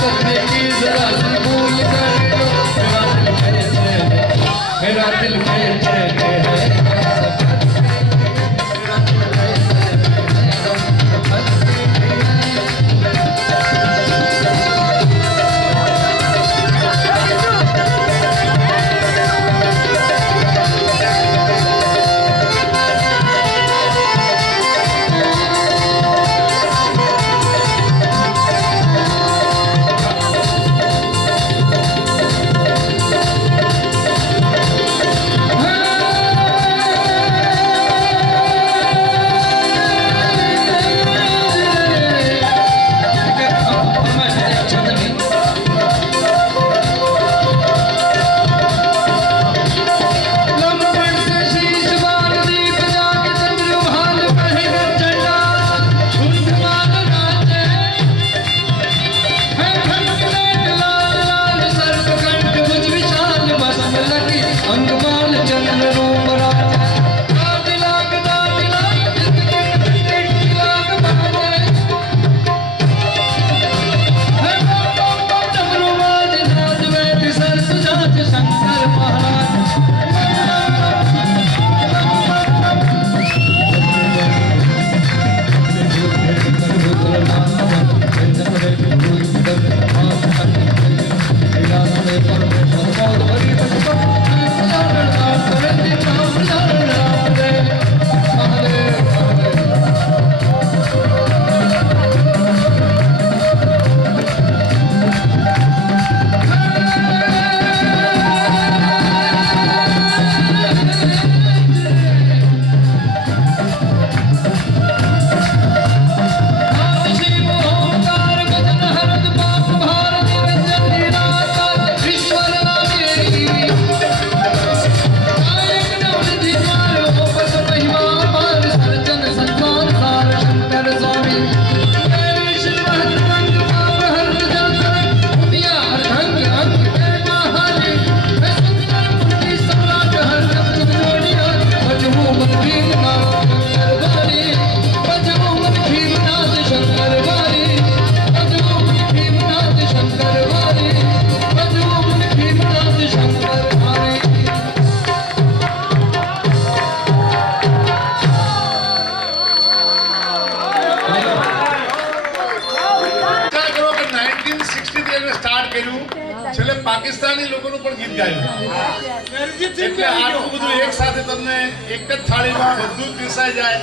करने की जरा सी भूल कर लो, मेरा दिल कहते है પાકિસ્તાની લોકોનું પણ ગીત ગાયું એટલે આટલું બધું એક સાથે તમને એક જ થાળીમાં બધું જ પીરસાઈ જાય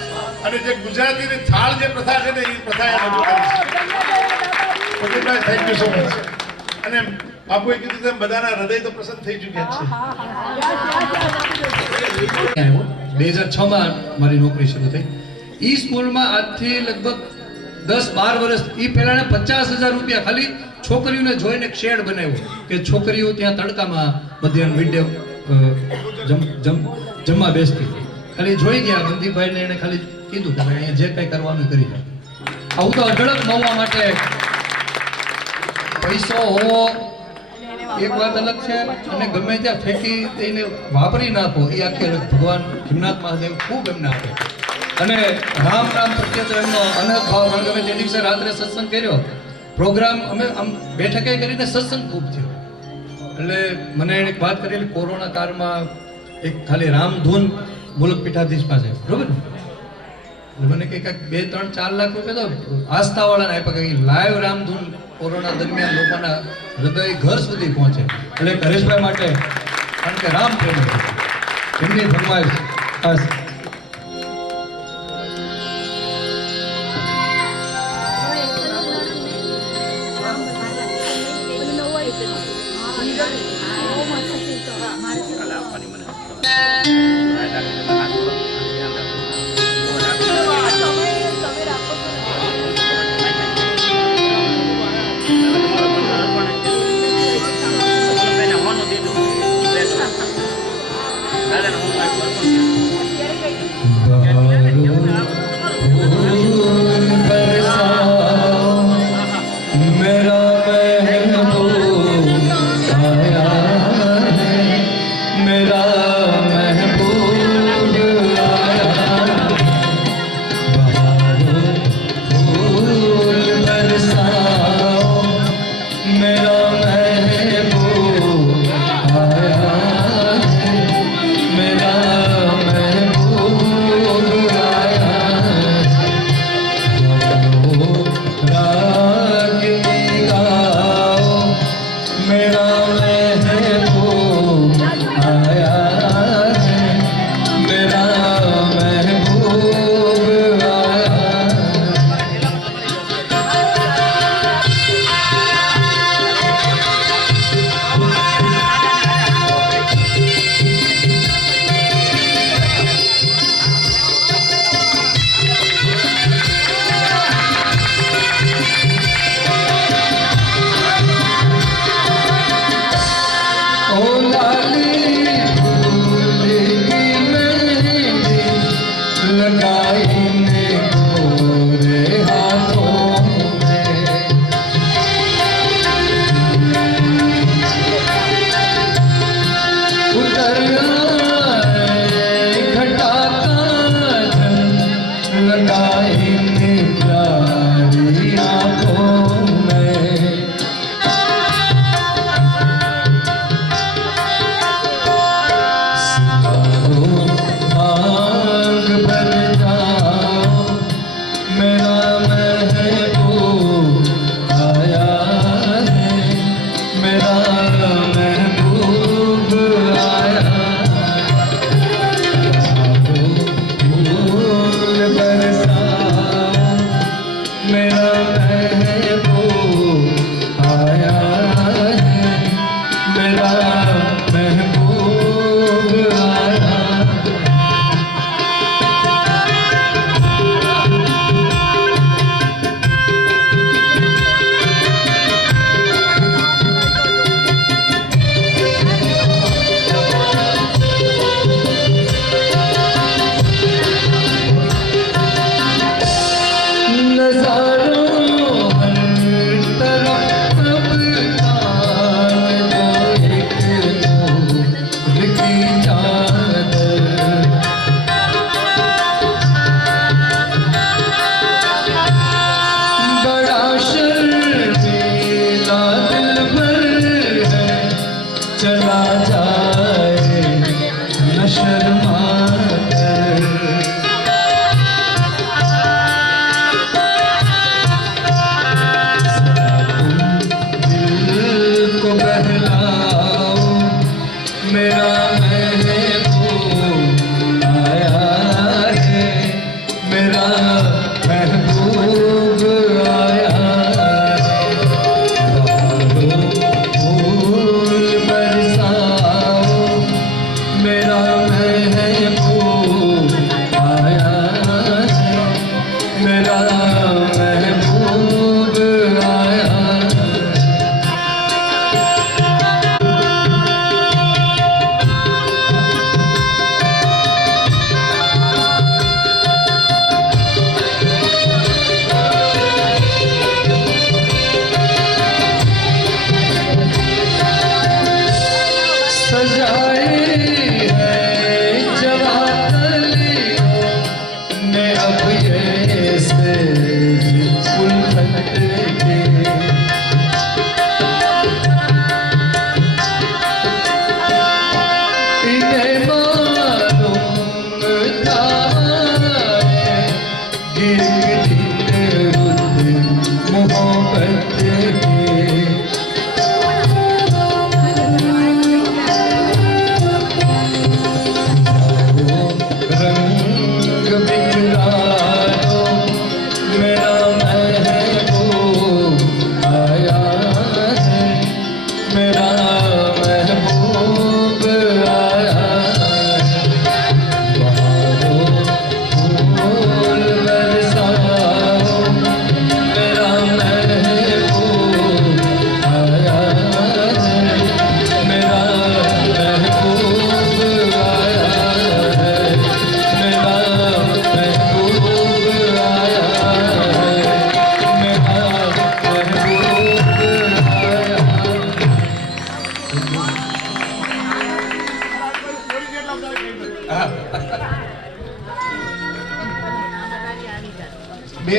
અને જે ગુજરાતીની થાળ જે પ્રથા છે ને એ પ્રથા રજૂ કરી છે. Thank you so much. અને બાપુએ કીધું તેમ બધાના હૃદય તો પ્રસન્ન થઈ ચૂક્યા છે. 2006માં મારી નોકરી શરૂ થઈ. ઈ સ્કૂલમાં આજથી લગભગ 10-12 વર્ષ ઈ પહેલાના 50,000 રૂપિયા ખાલી છોકરીઓને જોઈને એક શેડ બનાવ્યો કે છોકરીઓ ત્યાં તડકામાં મધ્યાહન વિડ્ય જમવા બેસતી. ખાલી જોઈ ગયા બંદીભાઈને, એને ખાલી કીધું કે અહીંયા જે કંઈ કરવાનું કરી જાય. આવું તો અઢળક મવવા માટે પૈસો હોવો એક વાત અલગ છે, અને ગમે ત્યાં ફેંકી દઈને વાપરી નાખો એ આખી અલગ. ભગવાન ખીમનાથ મહાદેવ ખૂબ એમને આપે. અને રામ પ્રત્યે તો એમનો અનહદ ભાવ. ગમે તે દિવસે રાત્રે સત્સંગ કર્યો, પ્રોગ્રામ અમે આમ બેઠકે કરીને સત્સંગ ખૂબ થયો. એટલે મને એને એક વાત કરેલી, કોરોના કાળમાં એક ખાલી રામધૂન મુલક પીઠાધીશ પાસે, બરોબર ને, એટલે મને કંઈક 2-3-4 લાખ રૂપિયા તો આસ્થાવાળાને આપ્યા કે લાઈવ રામધૂન કોરોના દરમિયાન લોકોના હૃદય ઘર સુધી પહોંચે. એટલે હરેશભાઈ માટે, કારણ કે રામ પ્રેમ એમની ફરમાઈશ ખાસ.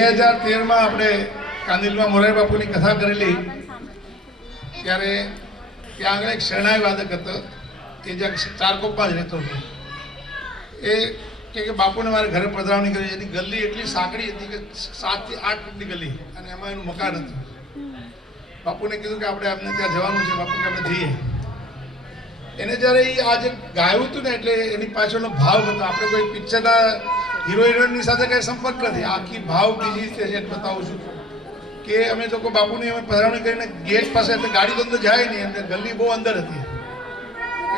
2013માં આપણે કાંદિલમાં મોરારી બાપુની કથા કરેલી ત્યારે ત્યાં આગળ એક શરણાઈ વાદક હતો એ જ્યાં ચારકોપમાં જ રહેતો હતો. એ કે બાપુને મારે ઘરે પધરાવણી કરી. એની ગલી એટલી સાંકડી હતી કે 7 થી 8 ફૂટની ગલી અને એમાં એનું મકાન હતું. બાપુને કીધું કે આપણે એમને ત્યાં જવાનું છે. બાપુ કે આપણે જઈએ. એને જ્યારે એ આજે ગાયું હતું ને એટલે એની પાછળનો ભાવ હતો. આપણે કોઈ પિક્ચરના હીરો હિરોઈનની સાથે કંઈ સંપર્ક નથી. આખી ભાવ બીજી રીતે છે બતાવું છું કે અમે તો બાપુની અમે પધરાવણી કરીને ગેટ પાસે એટલે ગાડી તો અંદર જાય નહીં એટલે ગલી બહુ અંદર હતી.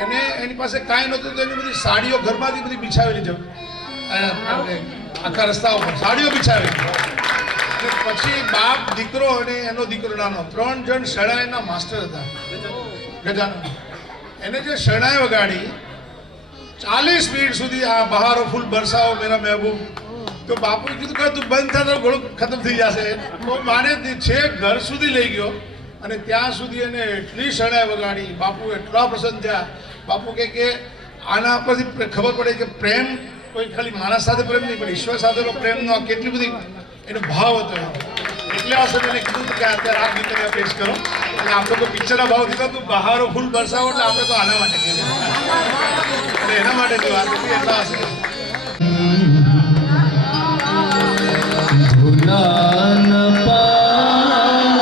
એને એની પાસે કાંઈ નહોતું તો એની બધી સાડીઓ ઘરમાંથી બધી બિછાવેલી છે આખા રસ્તા ઉપર સાડીઓ બિછાવેલી. પછી બાપ દીકરો અને એનો દીકરો નાનો 3 જણ શરણાઈના માસ્ટર હતા ગજાનન. એને જે શરણાઈ વગાડી 40 મિનિટ સુધી આ બહારો ફૂલ બરસાવો મેરા મહેબૂબ. તો બાપુએ કીધું કે તું બંધ થા તો ઘણું ખતમ થઈ જશે. તો માને છેક ઘર સુધી લઈ ગયો અને ત્યાં સુધી એને એટલી શરણાઈ વગાડી. બાપુ એટલા પ્રસન્ન થયા. બાપુ કે આના પરથી ખબર પડે કે પ્રેમ કોઈ ખાલી માણસ સાથે પ્રેમ નહીં પણ ઈશ્વર સાથેનો પ્રેમનો કેટલી બધી એનો ભાવ હતો. એટલે આ સમયે કીધું કે અત્યારે આ ગીત પેશ કરો એટલે આપણે તો પિક્ચરના ભાવ દીધા તું બહારો ફૂલ બરસાવો એટલે આપણે તો આના માટે કહીએ અને એના માટે તો વાત હતી એટલા હશે. भुला न पाओगे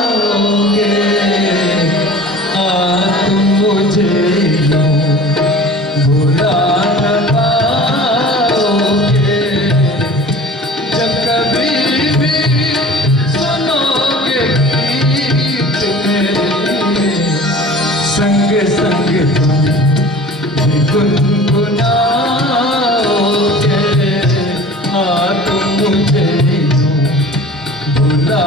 आप मुझे यूं, भुला न पाओगे जब कभी भी सुनोगे गीत मेरे संग संग तुम भी गुनगुनाओगे। हाँ तुम मुझे भुला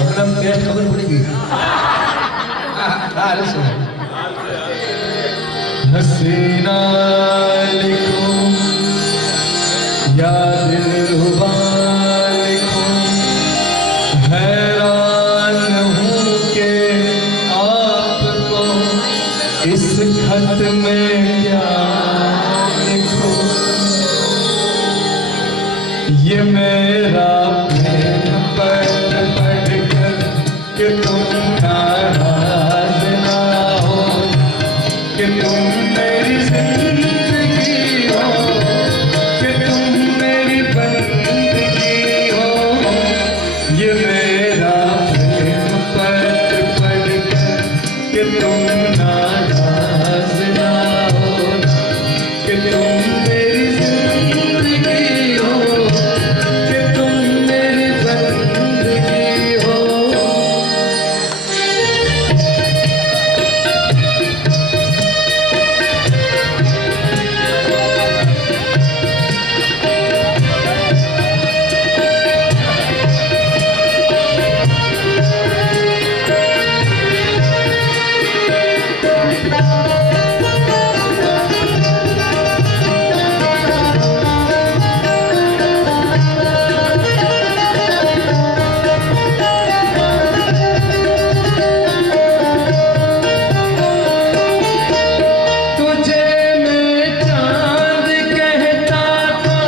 एकदम टेस्ट खबर पड़ेगी हसीना लिखो या दिलरुबा लिखो हैरान हूँ कि आपको इस खत में क्या लिखो ये मेरा प्रेम पत्र पढ़कर कि तुम नाराज ना हो कि तुम मेरी जिंदगी हो कि तुम मेरी बंदगी हो ये मेरा प्रेम पत्र पढ़कर कि तुम नाराज ना हो कि तुम मेरी जिंदगी हो कि तुम मेरी बंदगी हो तुझे मैं चांद कहता था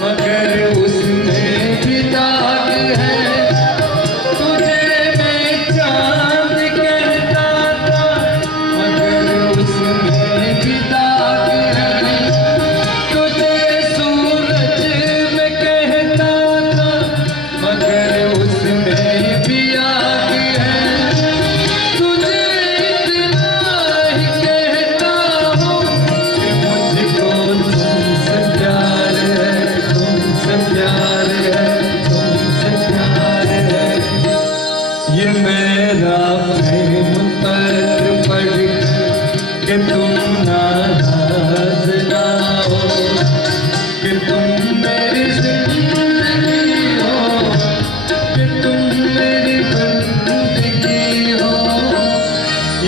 मगर उसमें भी दाग है तुझे मैं चांद कहता था मगर उसमें भी दाग है तुझे सूरज मैं कहता था मगर उसमें भी आग है तुझे इतना ही कहता हूँ कि मुझको तुमसे प्यार है तुमसे प्यार है तुमसे प्यार है ये मेरा प्रेम पत्र पढ़ कि तुम नाराज ना हो कि तुम मेरी जिंदगी हो कि तुम मेरी बंदगी हो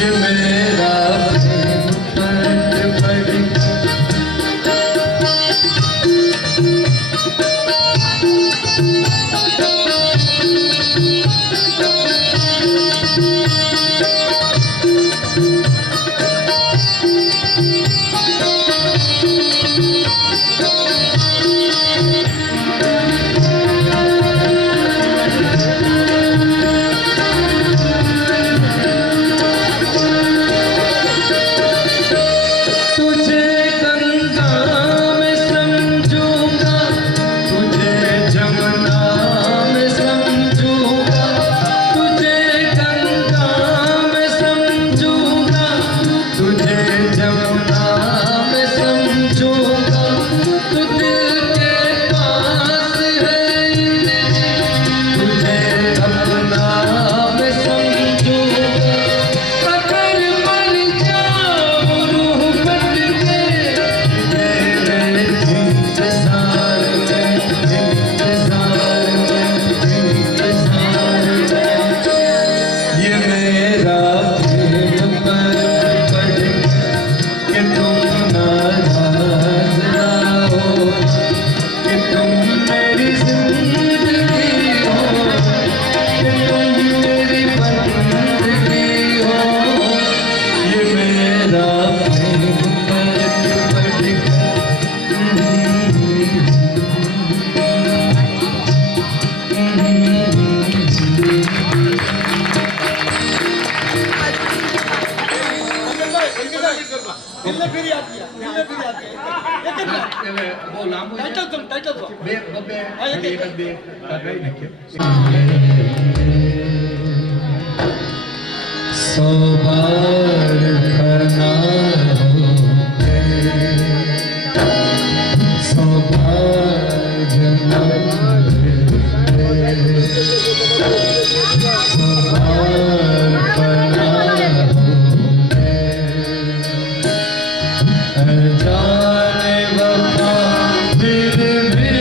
ये मेरा प्रेम पत्र पढ़ तुझे गंगा में समझूंगा तुझे जमुना में समझूंगा तुझे गंगा में समझूंगा तुझे जमुना में समझूंगा तू दिल के पास है तुझे अपना में समझूंगा अगर मर जाऊं रूह बच के तेरे इंतजार में ये मेरा प्रेम पत्र पढ़ कि तुम नाराज ना हो कि तुम मेरी जिंदगी हो कि तुम मेरी बंदगी हो ये मेरा प्रेम पत्र पढ़ એટલે બહુ લાંબુ છે. બે બબે એક જ બે ગાઈ નાખીએ. सौ बार फना हो सौ बार जन्म सौ बार फना हो जाने वफा फिर भी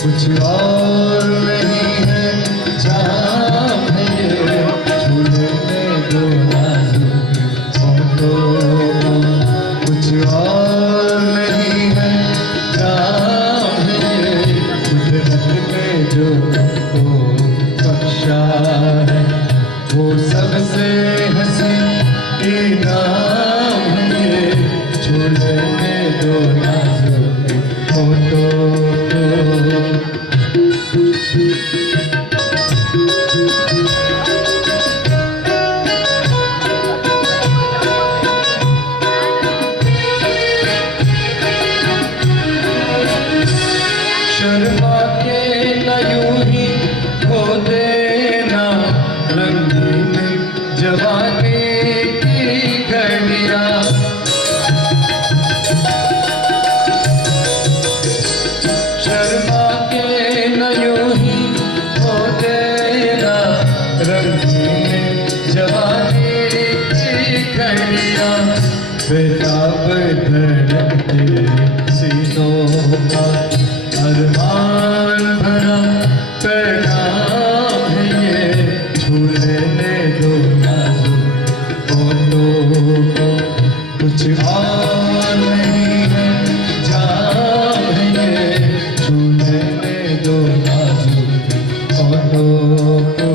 कुछ और नहीं है जहाँ है ये झूलने दो नाजुक होठों कुछ और नहीं है जहाँ है ये कुदरत ने जो तुमको बख्शा है वो सबसे हंसी इनाम है ये झूलने दो नाजुक होठों शर्मा के न यूं ही खो देना रंगीन जवानी की घड़ियां शर्मा के न यूं ही खो देना रंगीन जवानी की घड़ियां बेताब धड़कते सीनों का अरमान भरा पैगाम है ये झूलने दो नाजुक होठों को कुछ और नहीं है जाम है ये झूलने दो नाजुक होठों को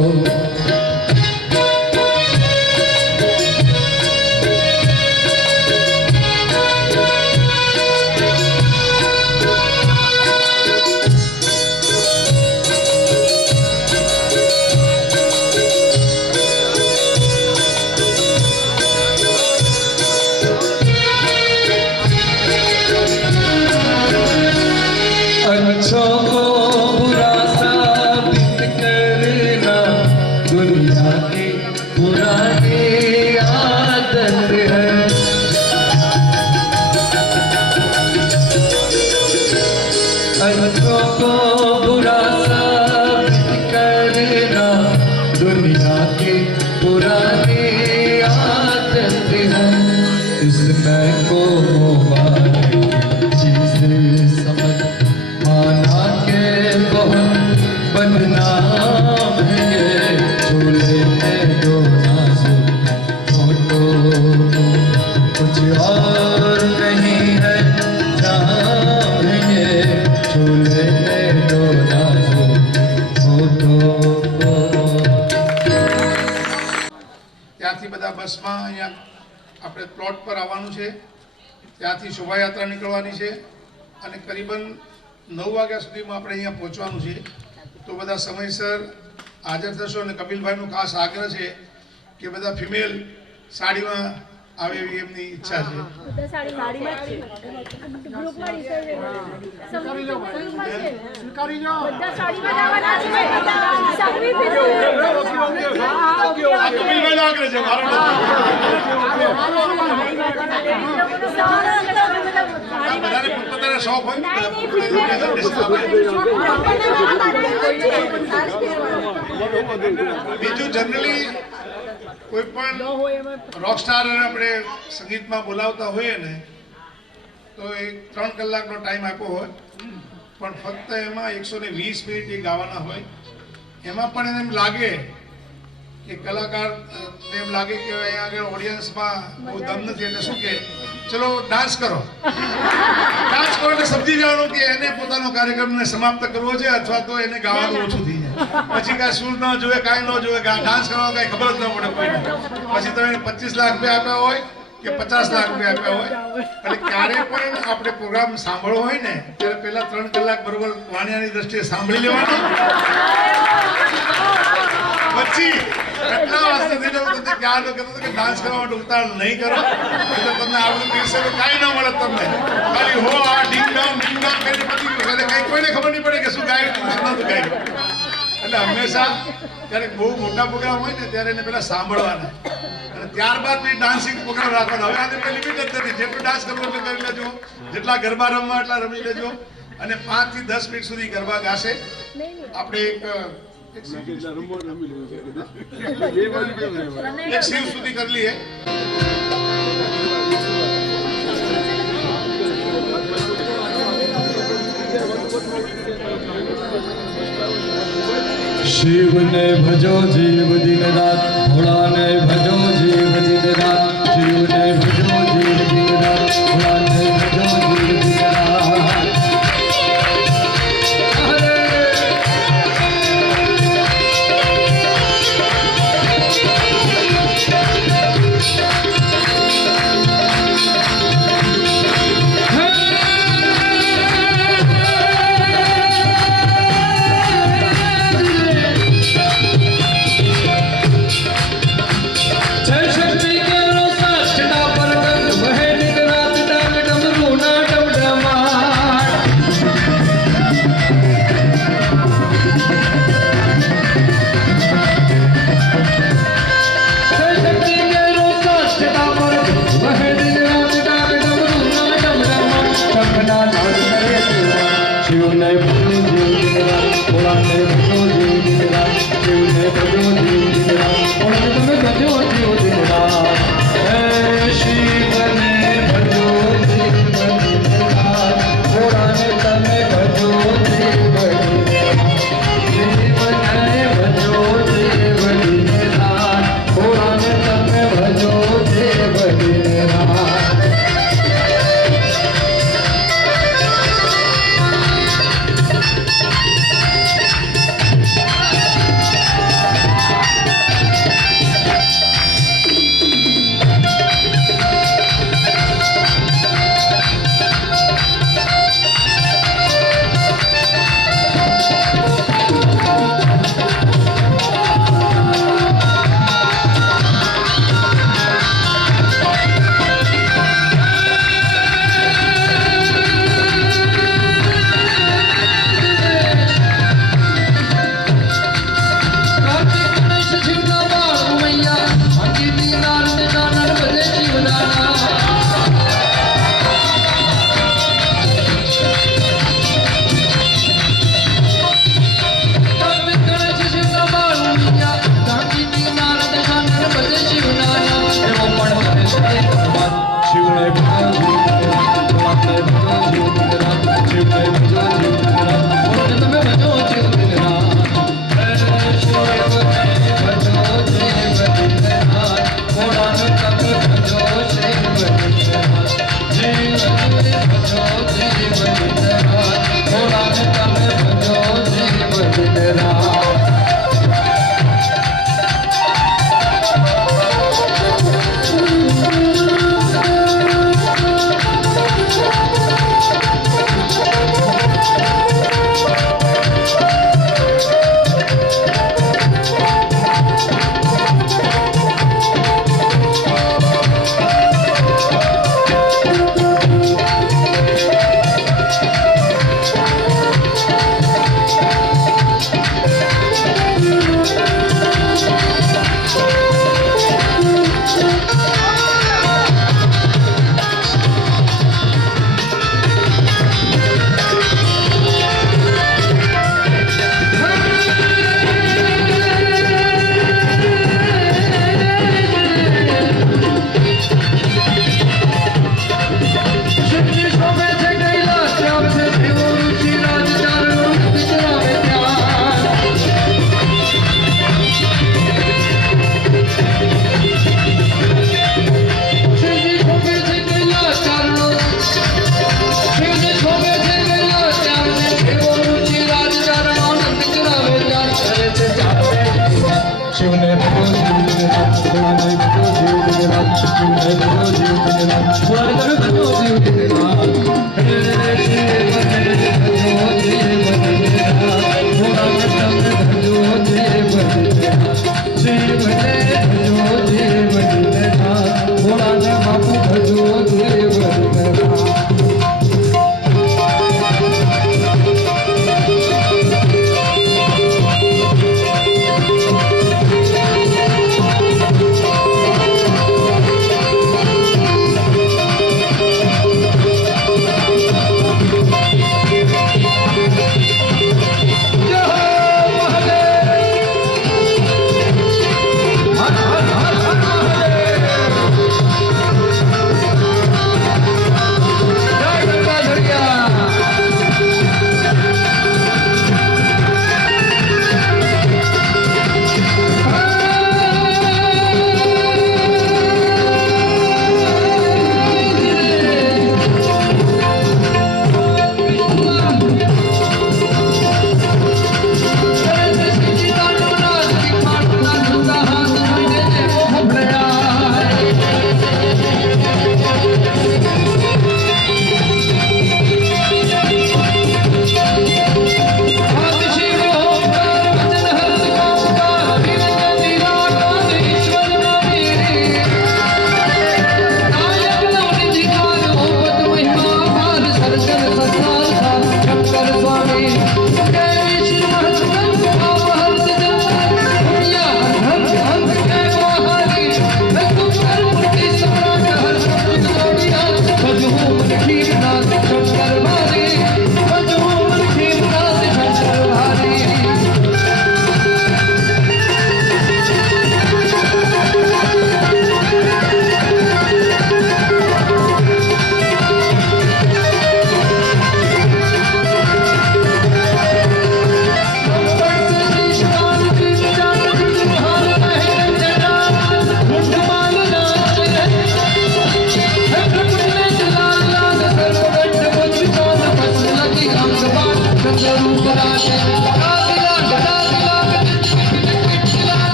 अच्छों को बुरा साबित करना दुनिया की पुरानी आदत है अच्छों को बुरा साबित करना दुनिया की पुरानी आदत है इसमें को मुबारक चीज़ समझ माना के बहुत बदनाम है ये झूलने दो नाजुक होठों को कुछ और नहीं है जहाँ है ये झूलने दो नाजुक होठों को ત્યાંથી બધા બસમાં અહીંયા આપણે પ્લોટ પર આવવાનું છે ત્યાંથી શોભાયાત્રા નીકળવાની છે અને કરીબન 9 વાગ્યા સુધીમાં આપણે અહીંયા પહોંચવાનું છે તો બધા સમયસર હાજર થશો અને કપિલભાઈનો ખાસ આગ્રહ છે કે બધા ફિમેલ સાડીમાં આવે એવી એમની ઈચ્છા છે બધા સાડીમાં ગ્રુપમાં રિસર્ચ બધા સાડીમાં જવાના છે સાડી આ કપિલભાઈનો આગ્રહ છે મારો નથી. આ બધાને પોતપોતાના શોખ હોય ને બધા બીજું જનરલી કોઈ પણ રોકસ્ટાર આપણે સંગીતમાં બોલાવતા હોઈએ ને તો એક 3 કલાકનો ટાઈમ આપ્યો હોય પણ ફક્ત એમાં 120 મિનિટ એ ગાવાના હોય એમાં પણ એને એમ લાગે કે કલાકાર એમ લાગે કે અહીંયા આગળ ઓડિયન્સમાં બહુ દમ નથી એટલે શું કે ચલો ડાન્સ કરો એટલે સમજી જવાનું કે એને પોતાનો કાર્યક્રમને સમાપ્ત કરવો છે અથવા તો એને ગાવાનું ઓછું થઈ જાય પછી કાંઈ સૂર ન જોવે કાંઈ ન જોવે ડાન્સ કરવાનો કાંઈ ખબર જ ન પડે કોઈને પછી તમે 25 લાખ રૂપિયા આપ્યા હોય કે 50 લાખ રૂપિયા આપ્યા હોય એટલે ક્યારે પણ આપણે પ્રોગ્રામ સાંભળવો હોય ને ત્યારે પહેલા 3 કલાક બરોબર વાણિયાની દ્રષ્ટિએ સાંભળી લેવાનું પછી એટલા વાસ્તેથી ક્યાં કહેતો કે ડાન્સ કરવા માટે ઉતાવળ નહીં કરો એટલે તમને આવડું દિવસે કાંઈ ન મળે તમને ખાલી હો આ ડીંગ ડોંગ કરીને પછી કાંઈ કોઈને ખબર નહીં પડે કે શું ગાય નતું ગાયું એટલે હંમેશા ક્યારેક બહુ મોટા પ્રોગ્રામ હોય ને ત્યારે એને પહેલા સાંભળવાના અને ત્યારબાદ પછી ડાન્સિંગ પ્રોગ્રામ રાખવાનો હવે આની કોઈ લિમિટ જ નથી જેટલું ડાન્સ કરવું એટલે કરી લેજો જેટલા ગરબા રમવા એટલા રમી લેજો અને 5 થી 10 મિનિટ સુધી ગરબા ગાશે આપણે એક શિવ સુધી કરી લઈએ શિવને ભજો જીવ દિન રાત, ભોળાને ભજો જીવ દિન રાત, શિવને ભજો જીવ દિન રાત, ભોળાને ભજો જીવ દિન રાત. શિવને ભજો જીવ દિન રાત, ભોળાને ભજો જીવ દિન રાત, શિવને ભજો જીવ દિન રાત, ભોળાને તમે ભજો જીવ દિન રાત. હે શિવને ભજો જીવ દિન રાત, ભોળાને તમે ભજો જીવ દિન રાત, શિવને ભજો જીવ દિન રાત, ભોળાને તમે ભજો જીવ દિન રાત.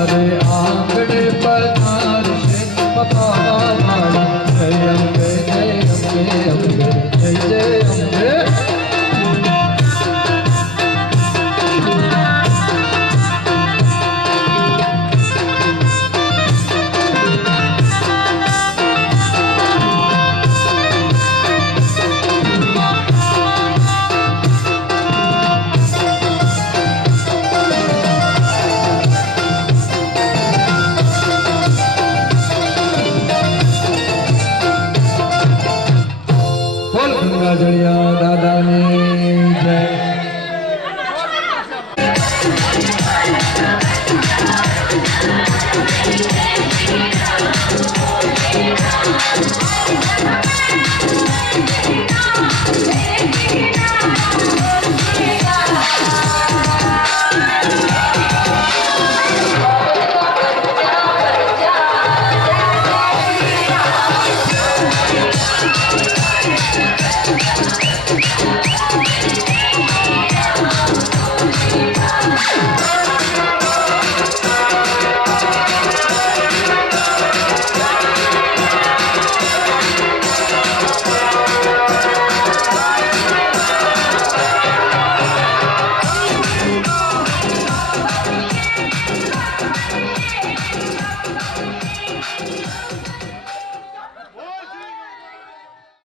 મારે આંગણે પધારશે પપ્પા મારી જય અંબે અંબે જય અંબે બોલ ગંગા જળિયા